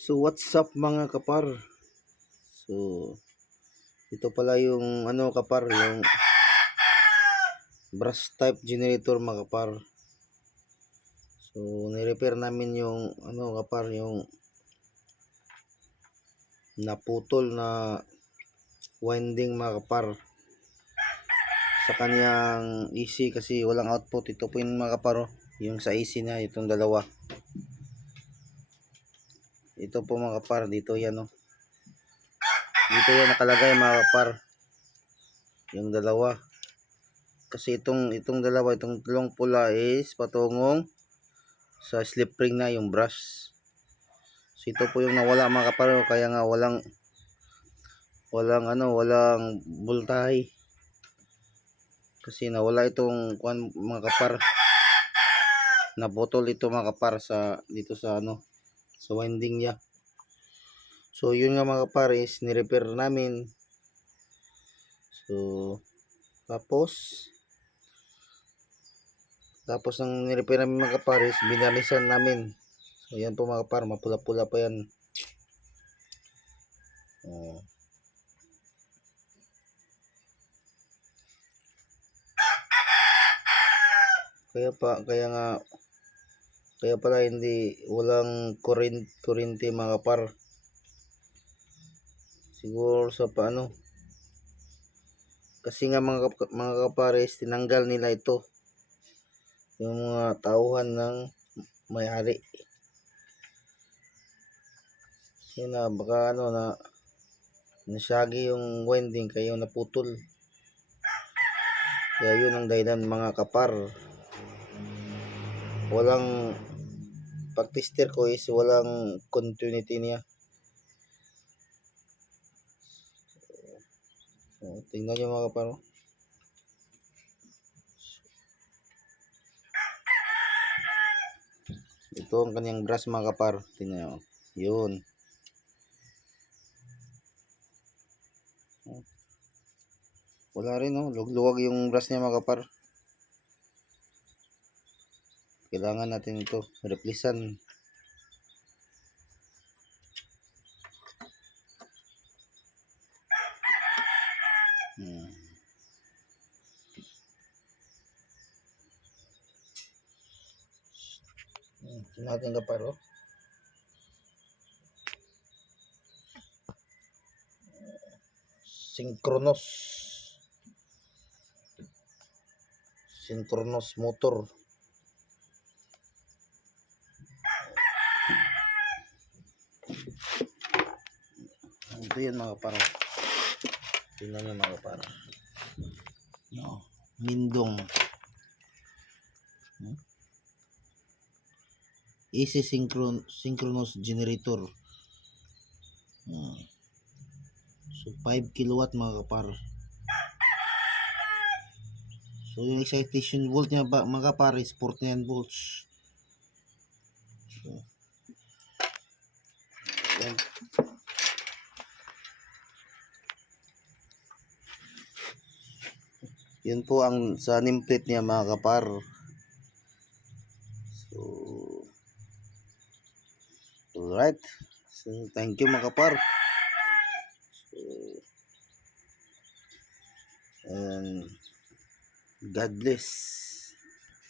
So what's up mga kapar? So ito pala yung kapar, yung brush type generator mga kapar. So ni-repair namin yung kapar, yung naputol na winding mga kapar sa kanyang AC kasi walang output. Ito po yung mga kapar, yung sa AC na itong dalawa. Ito po mga kapar, dito yan dito yan nakalagay mga kapar, yung dalawa. Kasi itong dalawa, itong tulong pula is patungong sa slip ring na yung brush. So ito po yung nawala mga kapar, kaya nga walang voltahe. Kasi nawala itong mga kapar. Naputol ito mga kapar dito sa sa winding niya. So yun nga mga kapar is ni-repair namin. So tapos ng ni-repair namin mga kapar is binalisan namin. So yan po mga kapar, mapula-pula pa yan. Kaya pala walang kuryente mga kapar. Siguro sa paano. Kasi nga mga kapares, tinanggal nila ito. Yung mga tauhan ng may-ari. Yun na, baka nasyagi yung winding kaya naputol. Kaya yun ang dahilan mga kapar. Walang pag-tester ko is walang continuity niya. Tingnan nyo mga kapar. Ito ang kanyang brush mga kapar. Tingnan nyo. Yun. Wala rin luwag yung brush niya mga kapar. Kailangan natin ito replacean. Natin kapar synchronous motor. Ito yun mga kapar. Tingnan nyo mga kapar. Mindong AC synchronous generator. So 5 kilowatt mga kapar. So yung excitation volt niya mga kapar is 49 volts. So, yan. Yun po ang sa nameplate niya mga kapar. So alright. So thank you mga kapar. So, and God bless.